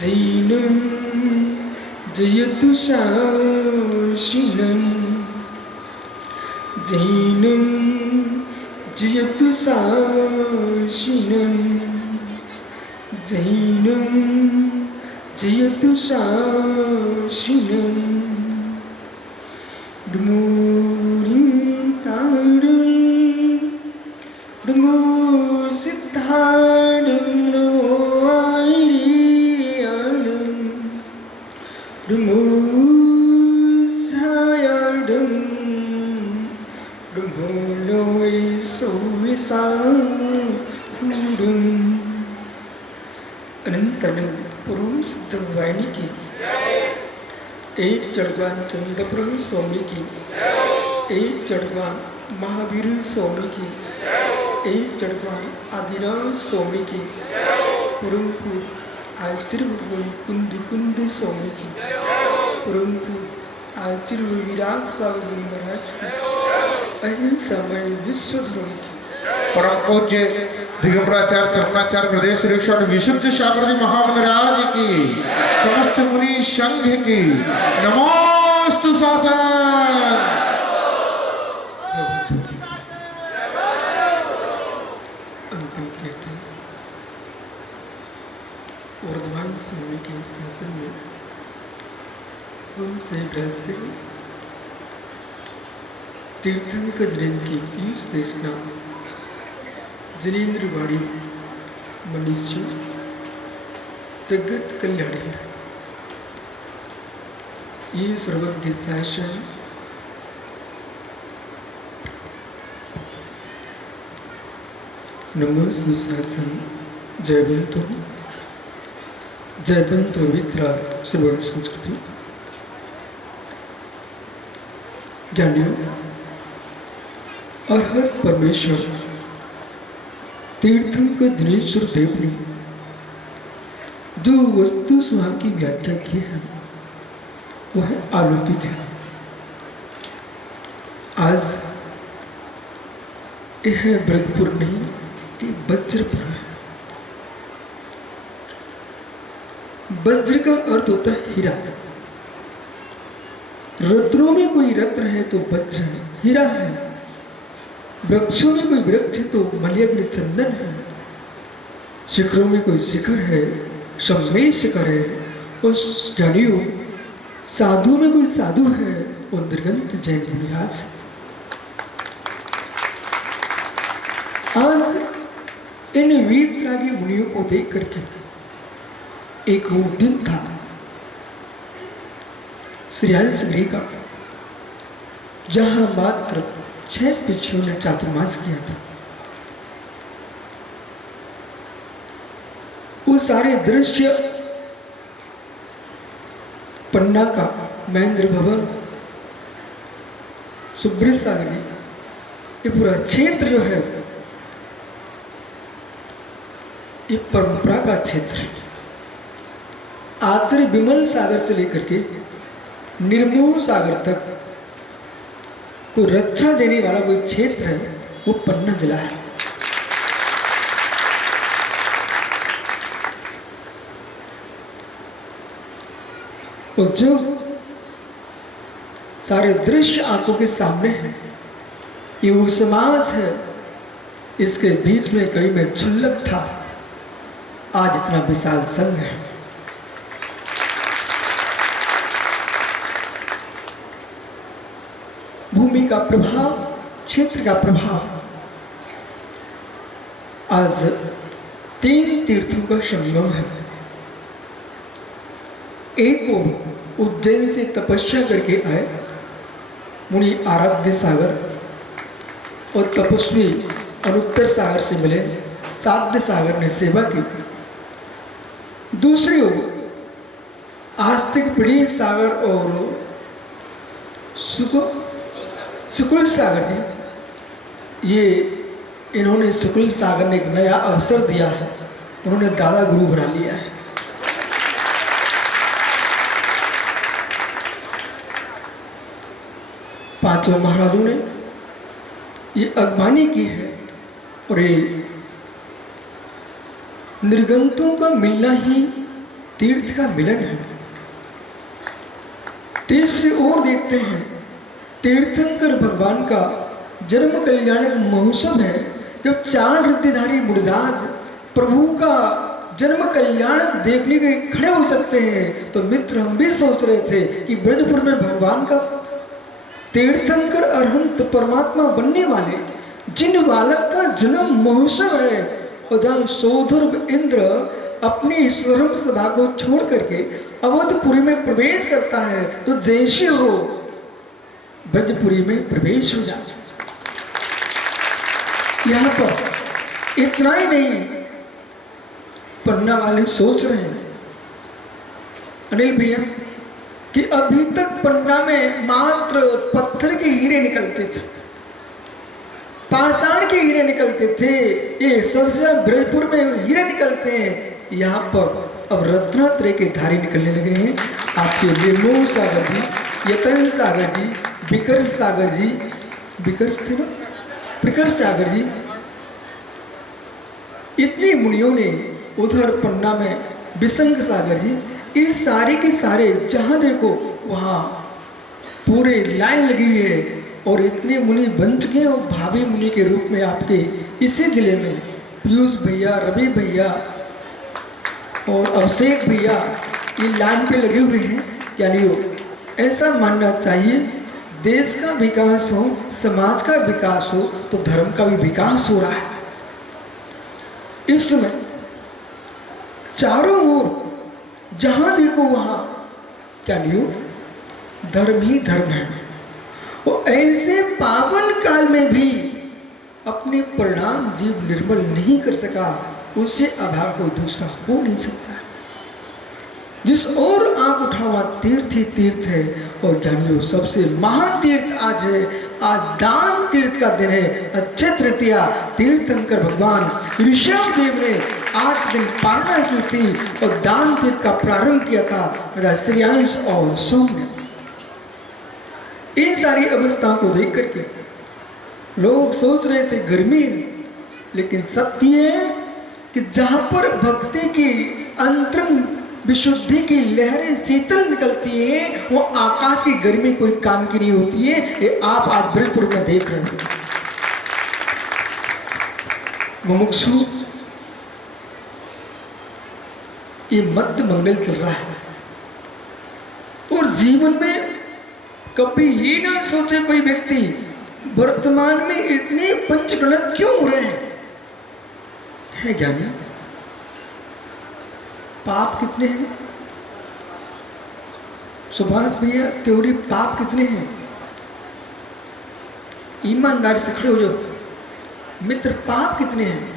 जैनं जयतु शाशिनं जैनं जयतु शाशिनं जैनं जयतु शाशिनं डुमुरिं ताडं डुमु सिद्धाडं नमो आयरियाडं डुमु सायाडं डुमु लोय सोविसाडं अनंतनं पुरुष सिद्धवाहिनी की एक जड़वान चंद्रप्रभु स्वामी की एक जड़वान महावीर स्वामी की एक जड़वान आदिनाथ स्वामी की परमपुर आयतिरुवन कुंद कुंद स्वामी की परमपुर आयतिरुवन विराट स्वामी महाराज की अहिंसा समय विश्वधर्म की परम पूज्य दिगंबराचार्य सरवणाचार्य प्रदेश निरीक्षण विशुद्ध सागर जी महामंडराज की समस्त मुनि संघ की नमोस्तु शासन वर्धमान स्वामी के शासन में उनसे ग्रस्त तीर्थंकर जैन की तीर्थ देशना जनेन्द्रवाड़ी मनीषी जगत कल्याणी ये सर्वज्ञ शासन नमो सुशासन जयवंतो विद्राट सुवर्ण संस्कृति ज्ञानियों अरहत परमेश्वर तीर्थंकर दिनेश्वर देव ने जो वस्तु स्वामी की व्याख्या की है वह अलौकिक है। आज यह ब्रजपुर नहीं, ये वज्रपुर है। वज्र का अर्थ होता है हीरा। रत्नों में कोई रत्न है तो वज्र है, हीरा है। वृक्षों में कोई वृक्ष है तो मलयग्न चंदन है। शिखरों में कोई शिखर है, सम्मेय शिखर है। और ज्ञानियों साधु में कोई साधु है और निर्गंत जैन मुनिराज। आज इन वीतरागी मुनियों को देख करके एक वो दिन था श्रेयांश गृह का, जहां मात्र 6 भिक्षुओं ने चातुर्मास किया था। वो सारे दृश्य पन्ना का महेंद्र भवन, सुब्रत सागरी, ये पूरा क्षेत्र जो है ये परंपरा का क्षेत्र है। आत्रि विमल सागर से लेकर के निर्मोह सागर तक को रक्षा देने वाला कोई क्षेत्र है वो पन्ना जिला है। और जो सारे दृश्य आंखों के सामने है ये वो समाज है। इसके बीच में कहीं में क्षुल्लक था, आज इतना विशाल संघ है। भूमि का प्रभाव, क्षेत्र का प्रभाव। आज 3 तीर्थों का संगम है। एक को उज्जैन से तपस्या करके आए मुनि आराध्य सागर और तपस्वी अनुत्तर सागर से मिले, साध्य सागर ने सेवा की। दूसरी ओर आस्तिक पीढ़ी सागर और शुक्ल सागर ने ये इन्होंने शुक्ल सागर ने एक नया अवसर दिया है, उन्होंने दादा गुरु बना लिया है। पांचों महाराजों ने ये अगवानी की है और ये निर्गंतों का मिलना ही तीर्थ का मिलन है। तीसरी ओर देखते हैं, तीर्थंकर भगवान का जन्म कल्याणक महोत्सव है। जब 4 रिद्धिधारी मुनिदास प्रभु का जन्म कल्याणक देखने के खड़े हो सकते हैं, तो मित्र हम भी सोच रहे थे कि ब्रजपुर में भगवान का तीर्थंकर अरहंत परमात्मा बनने वाले जिन बालक का जन्म महोत्सव है, और जहाँ सौधर्व इंद्र अपनी स्वरम सभा को छोड़ करके अवधपुरी में प्रवेश करता है, तो जैसे हो ब्रजपुरी में प्रवेश हो जाता। यहाँ पर इतना ही नहीं, पन्ना वाले सोच रहे हैं अनिल भैया कि अभी तक पन्ना में मात्र पत्थर के हीरे निकलते थे, पाषाण के हीरे निकलते थे, ये सबसे ब्रजपुर में हीरे निकलते हैं। यहाँ पर अब रत्नात्रय के धारे निकलने लगे हैं। आपके निर्मोह सागर जी, यतन सागर जी, विकर्ष सागर जी, विकर्ष थे ना, विकर्ष सागर जी, इतने मुनियों ने, उधर पन्ना में विसंग सागर जी, ये सारे के सारे जहाँ देखो वहाँ पूरे लाइन लगी हुई है, और इतने मुनि बन चुके हैं। और भाभी मुनि के रूप में आपके इसी जिले में पीयूष भैया, रवि भैया और अभिषेक भैया ये लाइन पे लगे हुए हैं। यानी ऐसा मानना चाहिए, देश का विकास हो, समाज का विकास हो, तो धर्म का भी विकास हो रहा है। इस समय चारों ओर जहां देखो वहां क्या लियो, धर्म ही धर्म है। वो ऐसे पावन काल में भी अपने परिणाम जीव निर्मल नहीं कर सका, उससे अभाव कोई दूसरा हो नहीं सकता। जिस ओर आंख उठा हुआ तीर्थ ही तीर्थ है। और ज्ञानियों सबसे महातीर्थ आज है, आज दान तीर्थ का दिन है, अक्षय तृतीया। तीर्थंकर भगवान ऋषभ देव ने आज दिन पालना की थी और दान तीर्थ का प्रारंभ किया था श्रेयांश और सौम्य। इन सारी अवस्थाओं को देख करके लोग सोच रहे थे गर्मी है, लेकिन सत्य है कि जहां पर भक्ति की अंतरंग विशुद्धि की लहरें शीतल निकलती है, वो आकाश की गर्मी कोई काम की नहीं होती है। ये आप आज ब्रजपुर में देख रहे हैं। मुमुक्षु ये मध्य मंगल चल रहा है, और जीवन में कभी ये ना सोचे कोई व्यक्ति वर्तमान में इतने पंचगणक क्यों हो रहे हैं। है ज्ञानी, पाप कितने हैं? सुभाष भैया त्योरी पाप कितने हैं? ईमानदारी से खड़े हो जाओ मित्र, पाप कितने हैं?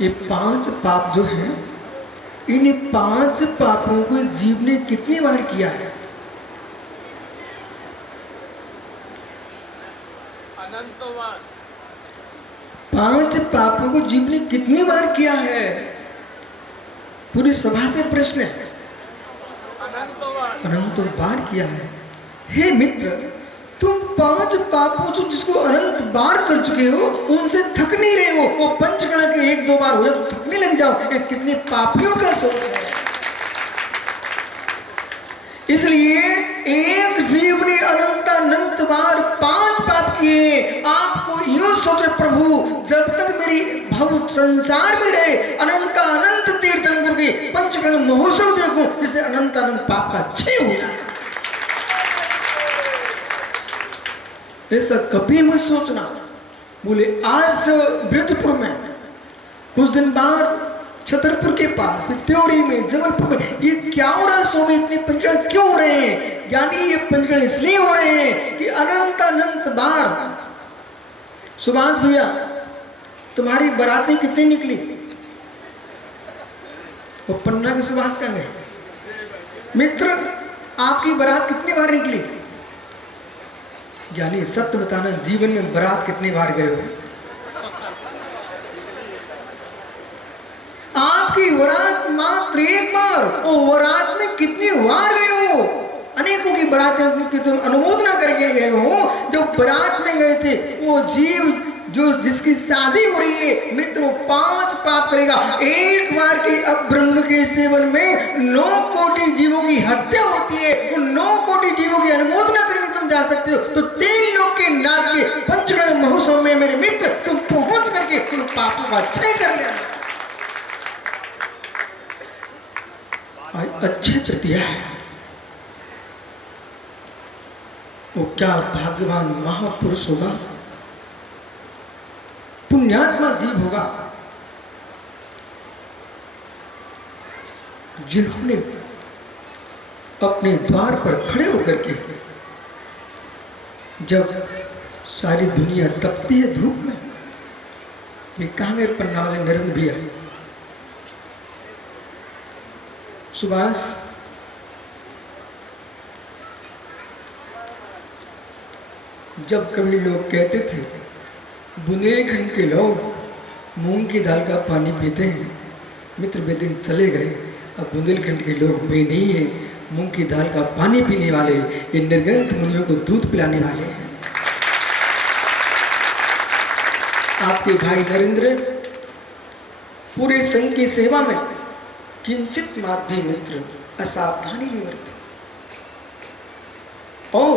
ये 5 पाप जो हैं, इन 5 पापों को जीव ने कितनी बार किया है? अनंत बार। 5 पापों को जीव ने कितनी बार किया है? पूरी सभा से प्रश्न है। अनंत बार किया है। हे मित्र, तुम 5 पापों से जिसको अनंत बार कर चुके हो, उनसे थक नहीं रहे हो। वो पंचगणा के 1-2 बार हो जाए तो थकने लग जाओ। ये कितने पापियों का सोच है। इसलिए एक जीव ने अनंत बार 5 पाप किए। आपको यूं सोचे प्रभु, जब तक मेरी भव संसार में रहे, अनंत तीर्थंकर के पंचगण महोत्सव देखो, जिससे अनंत पाप का क्षय हो जाए। ऐसा कभी मत सोचना। बोले आज ब्रजपुर में, कुछ दिन बाद छतरपुर के पास, त्योरी में, जबलपुर में, ये क्या हो रहा है? स्वामी इतने पंचगण क्यों हो रहे हैं? यानी ये पंचगण इसलिए हो रहे हैं कि अनंत बार। सुभाष भैया, तुम्हारी बारातें कितनी निकली? वो पन्ना के सुभाष का है। मित्र, आपकी बारात कितनी बार निकली? यानी सत्य बताना, जीवन में बारात कितनी बार गए हो? आपकी बारात मात्र 1 बार। और बारात में कितनी बार गए हो? अनेकों की बारातें की तुम अनुमोदना करके गए हो। जो बारात में गए थे वो जीव जो जिसकी शादी हो रही है मित्र वो 5 पाप करेगा। एक बार के अब ब्रह्म के सेवन में 9 कोटि जीवों की हत्या होती है। उन 9 कोटि जीवों की अनुमोदना करके तुम जा सकते हो तो 3 लोग के नाथ के पंचगण महोत्सव में मेरे मित्र तुम पहुंच करके तुम पापों का क्षय कर लेना। अच्छी तृतीया है। वो क्या भाग्यवान महापुरुष होगा, पुण्यात्मा जीव होगा जिन्होंने अपने द्वार पर खड़े होकर के जब सारी दुनिया तपती है धूप में, ये कहा मेरे पन्ना वाले नरेंद्र भैया सुभाष, जब कभी लोग कहते थे बुंदेलखंड के लोग मूंग की दाल का पानी पीते हैं, मित्र वे दिन चले गए। अब बुंदेलखंड के लोग वे नहीं है मूंग की दाल का पानी पीने वाले, ये निर्गंथ मुनियों को दूध पिलाने वाले हैं। आपके भाई नरेंद्र पूरे संघ की सेवा में किंचित मात्र भी मित्र असावधानी नहीं बरती। और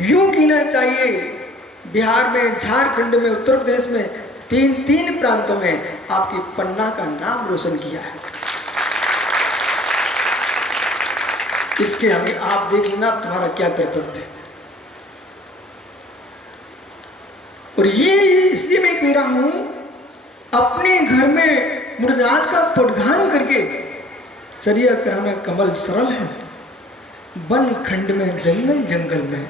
यूं कहना चाहिए बिहार में, झारखंड में, उत्तर प्रदेश में 3 प्रांतों में आपकी पन्ना का नाम रोशन किया है। इसके आगे आप देख लेना तुम्हारा क्या कर्तव्य है। और ये इसलिए मैं कह रहा हूं, अपने घर में मुरराज का पटगान करके चरिया कराना कमल सरल है। वन खंड में, जंगल जंगल में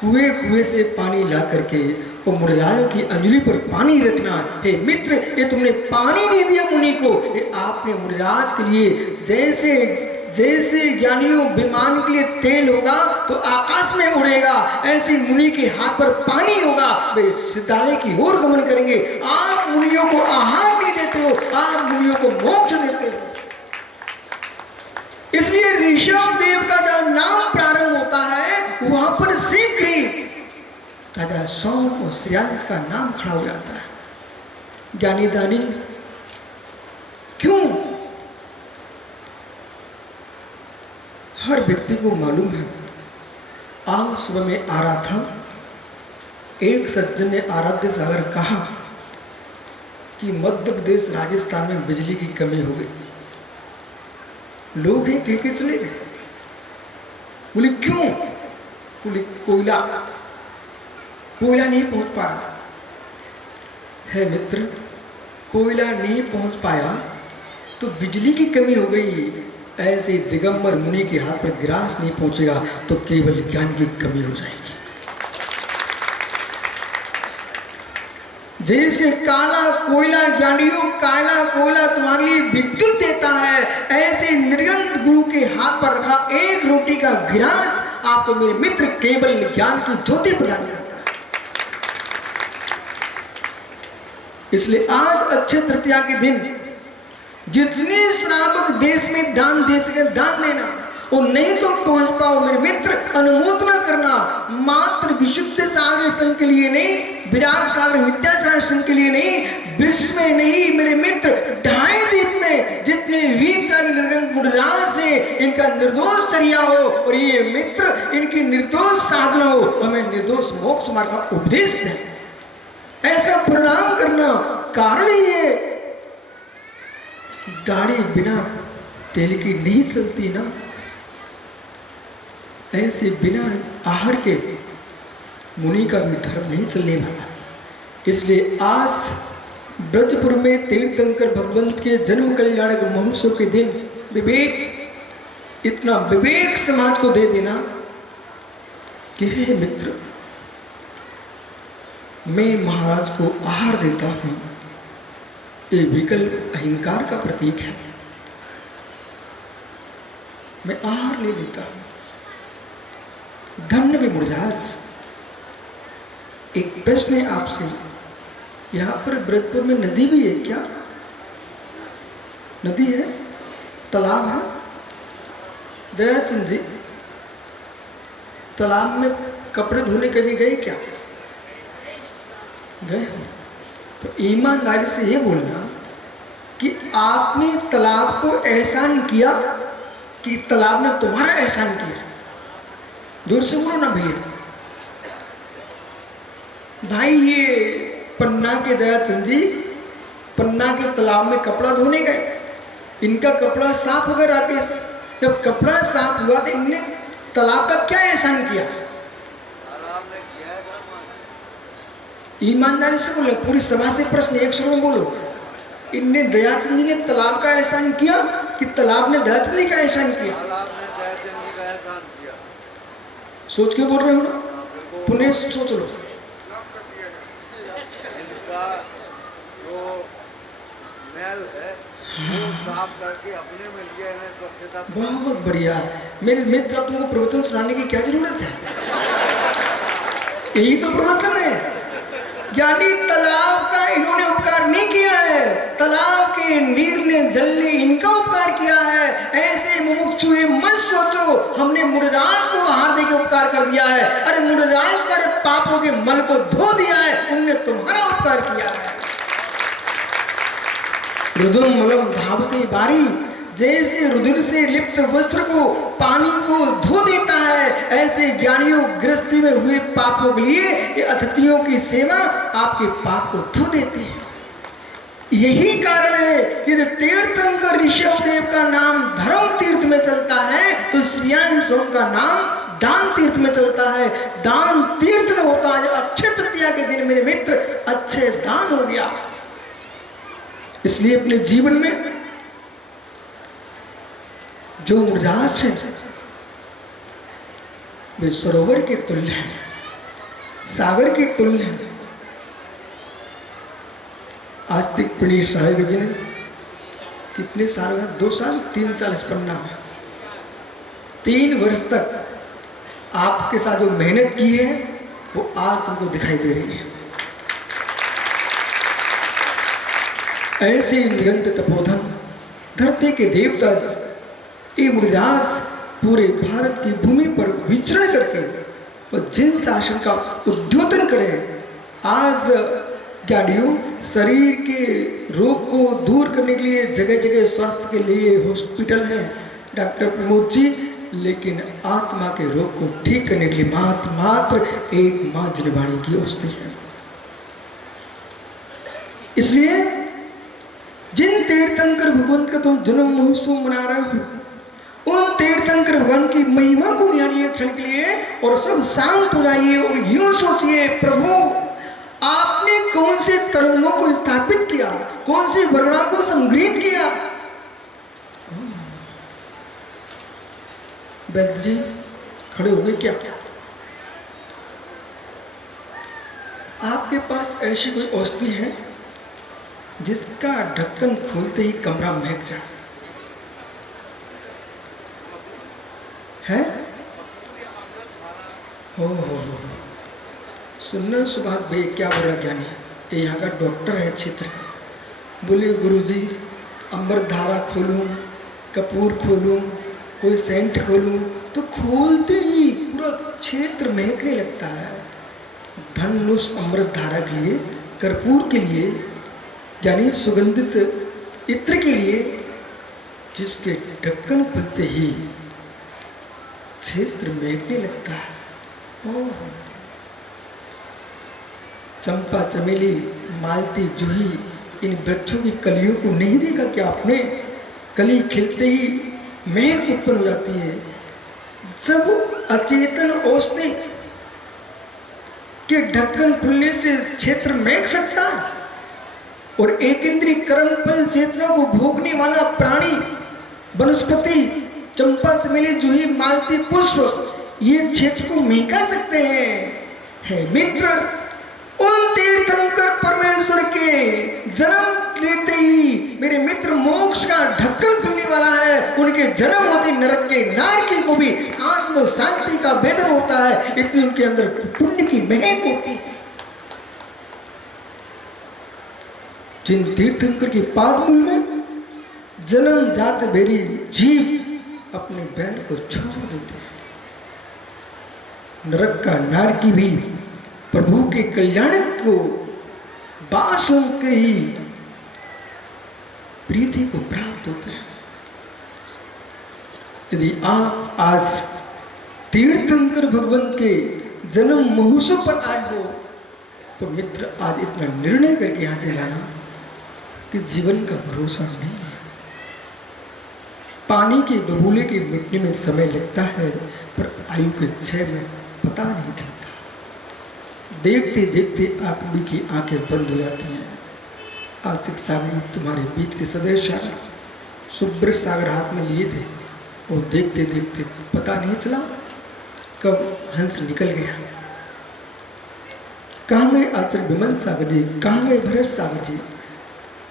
कुएं से पानी ला करके वो मुरलायों की अंजलि पर पानी रखना। हे मित्र, ये तुमने पानी नहीं दिया मुनि को, ये आपने मुरराज के लिए जैसे जैसे ज्ञानियों विमान के लिए तेल होगा तो आकाश में उड़ेगा, ऐसे मुनि के हाथ पर पानी होगा, वे सितारे की ओर गमन करेंगे। आप मुनियों को आहार नहीं देते हो, आप मुनियों को मोक्ष देते हो। इसलिए ऋषभ देव का जब नाम प्रारंभ होता है वहां पर शीघ्र ही राजा सौंप और श्रेयांश का नाम खड़ा हो जाता है। ज्ञानी दानी क्यों? हर व्यक्ति को मालूम है। आज सुबह में आ रहा था, एक सज्जन ने आराध्य सागर कहा कि मध्य प्रदेश राजस्थान में बिजली की कमी हो गई। लोग ही कह के चले गए। बोले क्यों? बोले कोयला नहीं पहुंच पा रहा है। मित्र, कोयला नहीं पहुंच पाया तो बिजली की कमी हो गई। ऐसे दिगंबर मुनि के हाथ पर गिरास नहीं पहुंचेगा तो केवल ज्ञान की कमी हो जाएगी। जैसे काला कोयला ज्ञानियों, काला कोयला तुम्हारे लिए विद्युत देता है, ऐसे निर्गंध गुरु के हाथ पर रखा एक रोटी का गिलास आपको मेरे मित्र केवल ज्ञान की ज्योति प्रदान करता है। इसलिए आज अक्षय तृतीया के दिन जितने श्रावक देश में दान दे सके दान देना, और नहीं तो पहुंच पाओ मेरे मित्र अनुमोदना करना। मात्र विशुद्ध सागर संघ के लिए नहीं, विराग सागर विद्यासागर संघ के लिए नहीं, विश्व में नहीं मेरे मित्र 2.5 द्वीप में जितने वीरता के निर्गंध मुरराज है, इनका निर्दोष चर्या हो और ये मित्र इनकी निर्दोष साधना हो, हमें निर्दोष मोक्ष मार्ग का उपदेश दें। ऐसा प्रणाम करना कारण ये गाड़ी बिना तेल की नहीं चलती ना, ऐसे बिना आहार के मुनि का भी धर्म नहीं चलने वाला। इसलिए आज ब्रजपुर में तीर्थंकर भगवंत के जन्म कल्याणक महोत्सव के दिन विवेक, इतना विवेक समाज को दे देना कि हे मित्र, मैं महाराज को आहार देता हूं, ये विकल्प अहंकार का प्रतीक है। मैं आहार नहीं देता हूं। धन्य भी मुरराज। एक प्रश्न है आपसे, यहां पर ब्रजपुर में नदी भी है क्या? नदी है, तालाब है? दयाचंद जी, तालाब में कपड़े धोने कभी गए क्या? गए हो तो ईमानदारी से ये बोलना कि आपने तालाब को एहसान किया कि तालाब ने तुम्हारा एहसान किया। दूर से बोलो ना भैया। भाई ये पन्ना के दयाचंद जी पन्ना के तालाब में कपड़ा धोने गए, इनका कपड़ा साफ हो गया राकेश। जब कपड़ा साफ हुआ तो इनने तालाब का क्या एहसान किया? ईमानदारी से बोलो, पूरी सभा से प्रश्न एक शब्द में बोलो। इनने दयाचंद जी ने तालाब का एहसान किया कि तालाब ने दयाचंद जी का एहसान किया? सोच के बोल रहे हो ना, पुनः सोच लो। बहुत बढ़िया। मेरे मित्र, अब तुमको प्रवचन सुनाने की क्या जरूरत है? यही तो प्रवचन है। यानी तालाब का इन्होंने उपकार नहीं किया है, तालाब के नीर ने जल ने इनका उपकार किया है। ऐसे मुमुक्षु मत सोचो हमने मुड़राज को हार दे के उपकार कर दिया है। अरे मुड़राज पर पापों के मल को धो दिया है, उनने तुम्हारा उपकार किया है। रुदुम मलम धावती बारी, जैसे रुधिर से लिप्त वस्त्र को पानी को धो देता है, ऐसे ज्ञानियों गृहस्थी में हुए पापों के लिए ये अतिथियों की सेवा आपके पाप को धो देती है। यही कारण है कि तीर्थंकर ऋषभदेव का नाम धर्म तीर्थ में चलता है तो श्रेयांश का नाम दान तीर्थ में चलता है। दान तीर्थ में होता है। अक्षय तृतीया के दिन मेरे मित्र अच्छे दान हो गया। इसलिए अपने जीवन में जो रास है वे सरोवर के तुल्य है, सागर के तुल्य है। आस्तिक पुनीत साहेब जी ने कितने साल, 2 साल 3 साल इस पन्ना में 3 वर्ष तक आपके साथ जो मेहनत की है वो आज तुमको दिखाई दे रही है। ऐसे निरंतर तपोधन धरती के देवता ये मुनिराज पूरे भारत की भूमि पर विचरण करके और जिन शासन का उद्योतन करें। आज ज्ञानियों शरीर के रोग को दूर करने के लिए जगह जगह स्वास्थ्य के लिए हॉस्पिटल हैं डॉक्टर प्रमोद जी, लेकिन आत्मा के रोग को ठीक करने के लिए मात्र एक मां जनवाणी की औषधि है। इसलिए जिन तीर्थंकर भगवान का तुम जन्म महोत्सव मना रहे हो, उन तीर्थंकर भगवान की महिमा को जानिए क्षण के लिए और सब शांत हो जाइए और यूं सोचिए, प्रभु आपने कौन से तरुणों को स्थापित किया, कौन से वर्णों को संग्रहित किया। वैद्य जी खड़े हो गए क्या? आपके पास ऐसी कोई औषधि है जिसका ढक्कन खोलते ही कमरा महक जाए? है? हो सुनना सुभाष भाई क्या बोला ज्ञानी, ये यहाँ का डॉक्टर है, क्षेत्र है। बोले गुरुजी अमृत धारा खोलूं, कपूर खोलूं, कोई सेंट खोलूं, तो खोलते ही पूरा क्षेत्र महकने लगता है। धनुष अमृत धारा के लिए, कर्पूर के लिए, यानी सुगंधित इत्र के लिए, जिसके ढक्कन खुलते ही क्षेत्र महकने लगता है। ओह, चंपा, चमेली, मालती, जूही, इन वृक्षों की कलियों को नहीं देखा क्या आपने? कली खिलते ही महक उत्पन्न हो जाती है। जब अचेतन औषधि के ढक्कन खुलने से क्षेत्र महक सकता है और एक इंद्रिय कर्म फल चेतना को भोगने वाला प्राणी, वनस्पति, चंपा, चमेली, जूही, मालती, पुष्प ये क्षेत्र को महका सकते हैं। है मित्र, उन तीर्थंकर परमेश्वर के जन्म लेते ही मेरे मित्र मोक्ष का ढक्कन खुलने वाला है। उनके जन्म होते नरक के नारकी को भी आत्म शांति का वेदन होता है, इतनी उनके अंदर पुण्य की महक होती है। जिन तीर्थंकर के पादमूल में जन्म जात बेरी जीव अपने बैर को छोड़ देते हैं। नरक का नारकी भी प्रभु के कल्याण को बात सुन के ही प्रीति को प्राप्त होते हैं। यदि आप आज तीर्थंकर भगवान के जन्म महोत्सव पर आए हो तो मित्र आज इतना निर्णय करके यहां से जाना कि जीवन का भरोसा नहीं है। पानी के बबूले के मिटने में समय लगता है पर आयु के क्षय में पता नहीं चलता। देखते देखते आदमी की आंखें बंद हो जाती हैं। आज तक सागर तुम्हारे बीच के सदैव सुब्रत सागर हाथ में लिए थे और देखते देखते पता नहीं चला कब हंस निकल गया। कहाँ गए आचार्य विमल सागर जी, कहाँ गए भरत सागर जी,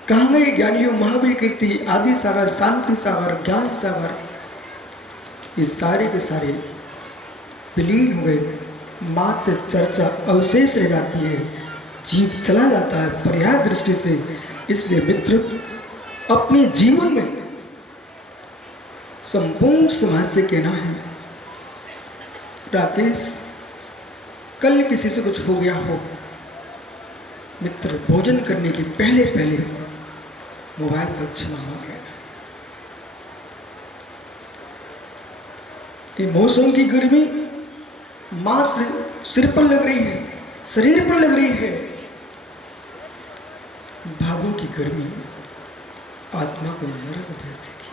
कहाँ गए ज्ञानियों महावीर कीर्ति आदि सागर, शांति सागर, ज्ञान सागर, ये सारे के सारे विलीन हो गए। मात्र चर्चा अवशेष रह जाती है, जीव चला जाता है पर्याय दृष्टि से। इसलिए मित्र अपने जीवन में संपूर्ण समाज से कहना है, राकेश कल किसी से कुछ हो गया हो, मित्र भोजन करने के पहले पहले मोबाइल पर क्षमा हो गया। ये मौसम की गर्मी मात्र सिर पर लग रही है, शरीर पर लग रही है। भावों की गर्मी आत्मा को नरक भेज देगी।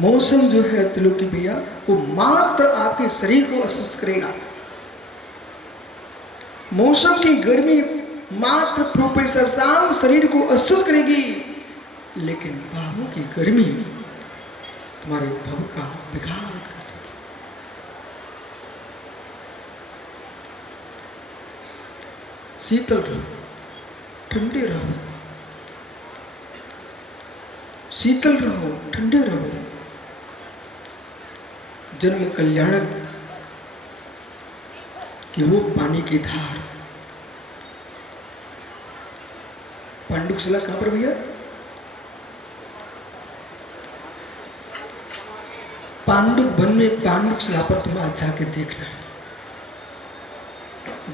मौसम जो है त्रिलोकी भैया वो मात्र आपके शरीर को अस्वस्थ करेगा। मौसम की गर्मी मात्र प्रोफेसर शाम शरीर को अस्वस्थ करेगी, लेकिन भावों की गर्मी तुम्हारे भव का बिगाड़ कर देगी। शीतल रहो, ठंडे रहो, शीतल रहो, ठंडे रहो। जन्म कल्याणक कि वो पानी की धार। पांडुकशिला कहां पर भैया? पांडुक वन में पांडुकशिला पर तुम आज जाके देखना।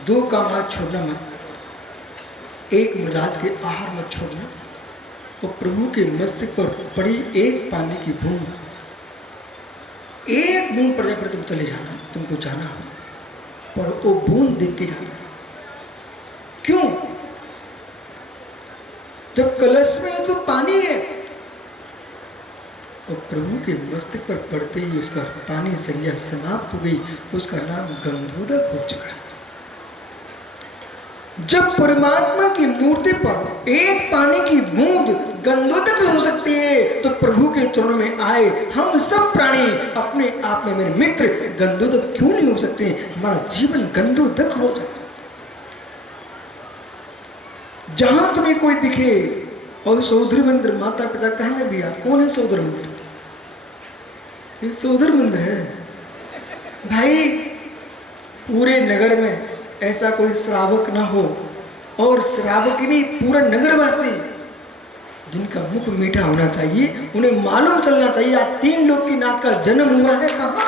दो काम आज छोड़ना मत। एक मृराज के आहार मत छोड़ना और प्रभु के मस्तक पर पड़ी एक पानी की बूंद, एक बूंद पड़ने पर तुम चले जाना, तुमको जाना हो पर वो बूंद देख के जाना। क्यों? जब कलश में तो पानी है और प्रभु के मस्तक पर पड़ते ही उसका पानी संज्ञा समाप्त हो गई, उसका नाम गंधोदक हो चुका। जब परमात्मा की मूर्ति पर एक पानी की बूंद गंधोदक हो सकती है तो प्रभु के चरणों में आए हम सब प्राणी अपने आप में मेरे मित्र गंधोदक क्यों नहीं हो सकते? हमारा जीवन गंधोदक हो जाए। जहां तुम्हें कोई दिखे और सौधर मंदिर माता पिता कहेंगे भैया कौन है सौधर मंदिर? ये सौधर मंदिर है भाई। पूरे नगर में ऐसा कोई श्रावक ना हो और श्रावक नहीं पूरा नगरवासी जिनका मुख मीठा होना चाहिए, उन्हें मालूम चलना चाहिए आज 3 लोग की नाथ का जन्म हुआ है कहां?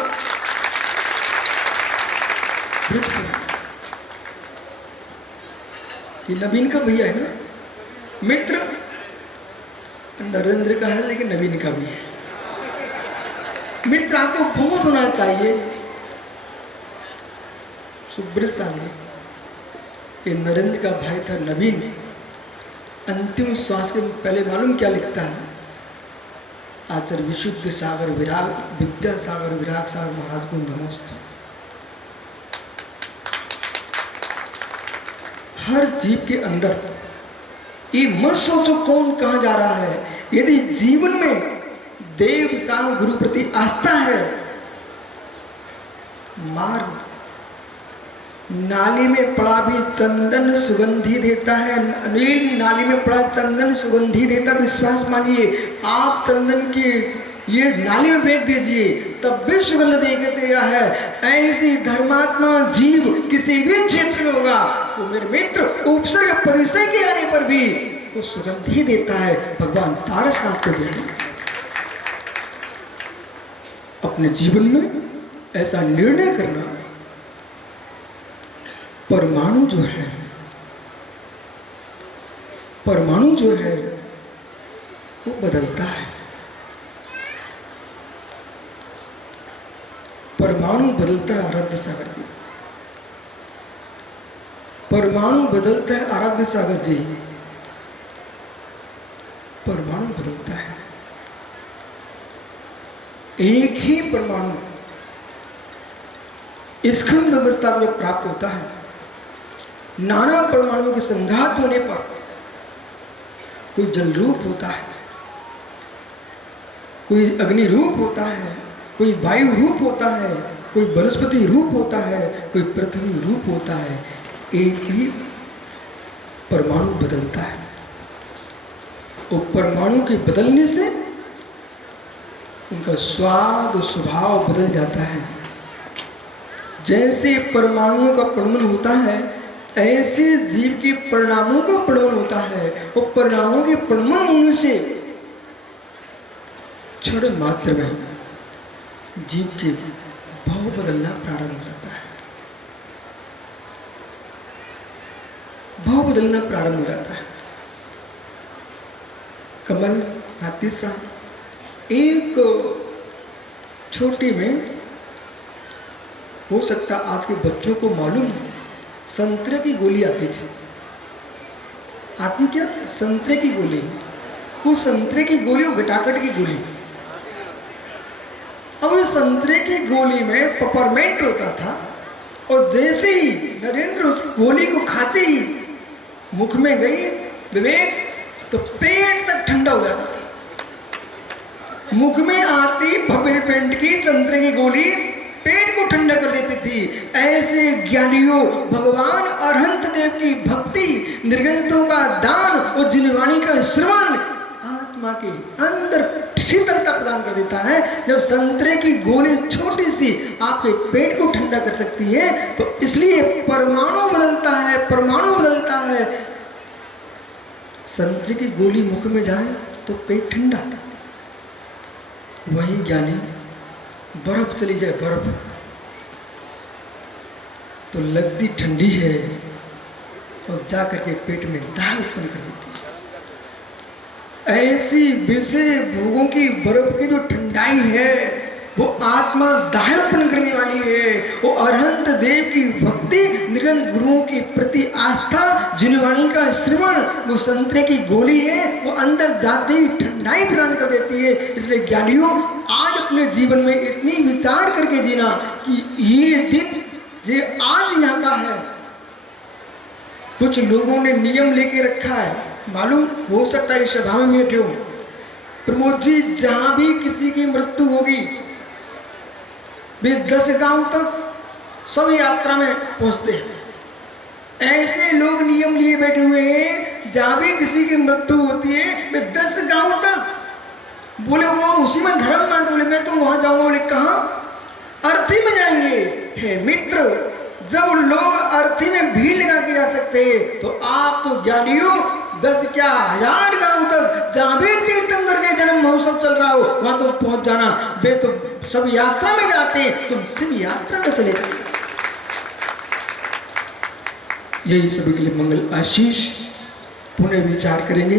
ये नवीन का भैया है ना मित्र, नरेंद्र का है लेकिन नवीन का भी है मित्र। आपको बोध होना चाहिए। सुब्रत साहब ये नरेंद्र का भाई था नवीन, अंतिम श्वास के पहले मालूम क्या लिखता है? आचार्य विशुद्ध सागर विराग विद्या सागर विराग सागर महाराज को नमस्ते। हर जीव के अंदर ये मत सोचो कौन कहां जा रहा है। यदि जीवन में देव सां गुरु प्रति आस्था है, मार्ग नाली में पड़ा भी चंदन सुगंधी देता है, नील नाली में पड़ा चंदन सुगंधी देता। विश्वास मानिए आप चंदन की ये नाली में फेंक दीजिए तब भी सुगंध देता है। ऐसी धर्मात्मा जीव किसी भी क्षेत्र में होगा तो मेरे मित्र उपसर्ग परिचय के आने पर भी वो सुगंध ही देता है। भगवान तारसनाथ को देना अपने जीवन में ऐसा निर्णय करना। परमाणु जो है परमाणु जो है वो बदलता है। परमाणु बदलता है आराध्य सागर जी, परमाणु बदलता है आराध्य सागर जी, परमाणु बदलता है। एक ही परमाणु स्कंद अवस्था में प्राप्त होता है। नाना परमाणुओं के संघात होने पर कोई जल रूप होता है, कोई अग्नि रूप होता है, कोई वायु रूप होता है, कोई वनस्पति रूप होता है, कोई पृथ्वी रूप होता है। एक ही परमाणु बदलता है। वो परमाणु के बदलने से उनका स्वाद और स्वभाव बदल जाता है। जैसे परमाणुओं का परिणमन होता है, ऐसे जीव के परिणामों का परिणमन होता है। वो परिणामों के परिणमन होने से क्षण मात्र में जीव के भाव बदलना प्रारंभ हो जाता है, भाव बदलना प्रारंभ हो जाता है। कमल हाथी सा एक छोटे में हो सकता आज के बच्चों को मालूम है, संतरे की गोली आती थी। आती क्या? संतरे की गोली। वो संतरे की गोली और गटाकट की गोली। अब उस संतरे की गोली में पेपरमेंट होता था और जैसे ही नरेंद्र उस गोली को खाते ही मुख में गई विवेक, तो पेट तक ठंडा हो जाता था। मुख में आती पेपरमेंट की संतरे की गोली पेट को ठंडा कर देती थी। ऐसे ज्ञानियों भगवान अरहंत देव की भक्ति, निर्गंतों का दान और जिनवाणी का श्रवण आत्मा के अंदर शीतलता प्रदान कर देता है। जब संतरे की गोली छोटी सी आपके पेट को ठंडा कर सकती है, तो इसलिए परमाणु बदलता है, परमाणु बदलता है। संतरे की गोली मुख में जाए तो पेट ठंडा, वही ज्ञानी बर्फ चली जाए, बर्फ तो लगती ठंडी है और जा करके पेट में दाह उत्पन्न कर देती है। ऐसी विषय भोगों की बर्फ की जो ठंडाई है वो आत्मा दाह उत्पन्न करने वाली है। वो अरहंत देव की भक्ति, निरंतर गुरुओं के प्रति आस्था, जिनवाणी का श्रवण, वो संतरे की गोली है, वो अंदर जाते ही ठंडाई प्रदान कर देती है। इसलिए ज्ञानियों आज अपने जीवन में इतनी विचार करके जीना कि ये दिन जे आज यहाँ का है। कुछ लोगों ने नियम लेके रखा है, मालूम हो सकता है सभा में बैठे हो, प्रमोद जी जहां भी किसी की मृत्यु होगी वे 10 गांव तक सब यात्रा में पहुंचते हैं। ऐसे लोग नियम लिए बैठे हुए हैं, जहां भी किसी की मृत्यु होती है वे 10 गांव तक। बोले वो उसी में धर्म मान, बोले मैं तो वहां जाऊंगा। बोले कहाँ? अर्थी में जाएंगे। हे मित्र, जब लोग अर्थी में भीड़ लगा के जा सकते हैं, तो आप तो ज्ञानियों 10 क्या 1000 गांव तक जहां भी तीर्थंकर के जन्म महोत्सव चल रहा हो वहां तो पहुंच जाना। वे तो सब यात्रा में जाते हैं, तुम सिर्फ यात्रा में चले जाओ। यही सभी के लिए मंगल आशीष। पुनः विचार करेंगे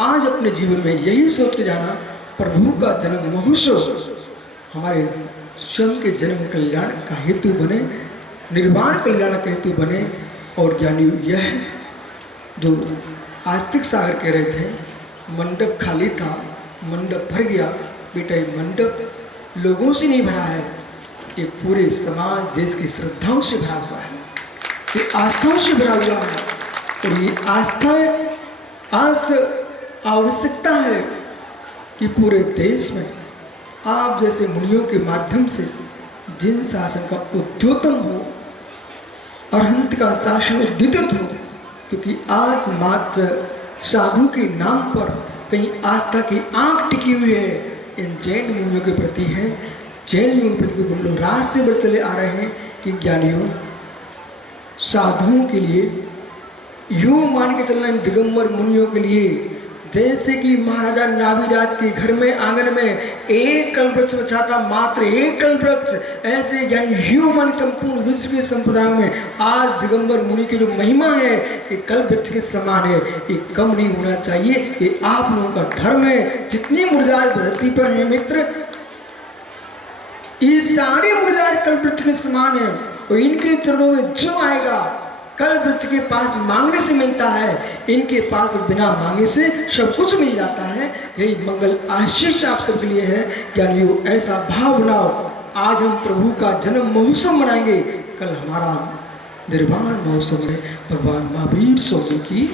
आज अपने जीवन में, यही सोच के जाना प्रभु का जन्म महोत्सव हमारे स्वयं के जन्म कल्याण का हेतु बने, निर्वाण कल्याण का हेतु बने। और ज्ञानी यह जो आस्तिक सागर कह रहे थे, मंडप खाली था, मंडप भर गया। बेटा ये मंडप लोगों से नहीं भरा है, ये पूरे समाज देश की श्रद्धाओं से भरा हुआ है, ये आस्थाओं से भरा हुआ है। और ये आस्था आज आवश्यकता है कि पूरे देश में आप जैसे मुनियों के माध्यम से जिन शासन का उद्योतन हो, अरहंत का शासन उद्योतित हो, क्योंकि आज मात्र साधु के नाम पर कहीं आस्था की आंख टिकी हुई है इन जैन मुनियों के प्रति है। जैन मुनियों के प्रति हम लोग रास्ते पर चले आ रहे हैं कि ज्ञानियों साधुओं के लिए यूं मान के चलना, दिगंबर मुनियों के लिए जैसे कि महाराजा नाभिराज के घर में आंगन में एक कल्पवृक्ष बचा था, मात्र एक कल्पवृक्ष, ऐसे ज्ञान ह्यूमन संपूर्ण विश्व के संप्रदायों में आज दिगंबर मुनि की जो महिमा है ये कल्पवृक्ष के समान है। ये कम नहीं होना चाहिए, ये आप लोगों का धर्म है। जितनी मुर्दाज धरती पर है मित्र, ये सारे मुर्दाज कल्पवृक्ष के समान है। और इनके चरणों में जो आएगा कल्पवृक्ष के पास मांगने से मिलता है, इनके पास तो बिना मांगे से सब कुछ मिल जाता है। यही मंगल आशीष आप सबके लिए है। यानी ऐसा भाव बनाओ, आज हम प्रभु का जन्म महोत्सव मनाएंगे, कल हमारा निर्वाण महोत्सव में भगवान महावीर स्वामी की